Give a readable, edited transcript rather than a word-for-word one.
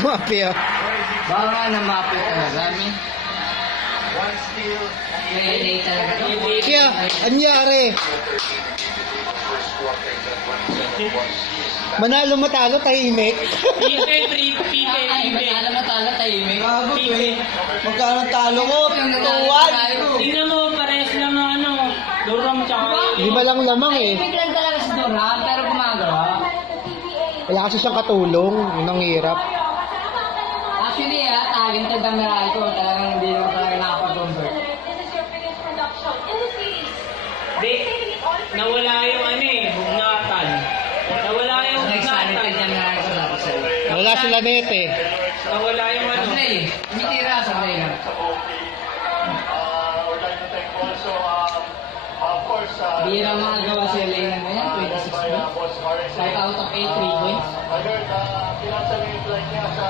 Mafia. Baka nga na mapit talaga, min. One steal. May talaga. Siya, anyari. Manalo matalo, tahimik. Pipe, pipe. Alam na tala tayo, may Gago eh. Magkano talo ko? 2-1. Tingnan mo, parehas lang na ano. Durham tsaka... Lima lang lamang eh. Tahimik lang talaga si Durham, pero gumagawa. Wala kasi siyang katulong. Yun ang hirap. Actually, talented ang Meralco. Talagang hindi naman talaga nakapag-convert. Di, nawala yung ano eh, bugnatan. Nawala yung Talented bugnatan. ang Meralco dapat sa'yo. Wala sila net eh. Nawala yung ano. Sablay, hindi tira sa play lang. We'd like to thank also, of course, Hindi na makagawa sila lane na yan, 26 points. Boss Harris. 5 out of 8 3 points. I heard, pinasa yung flight niya sa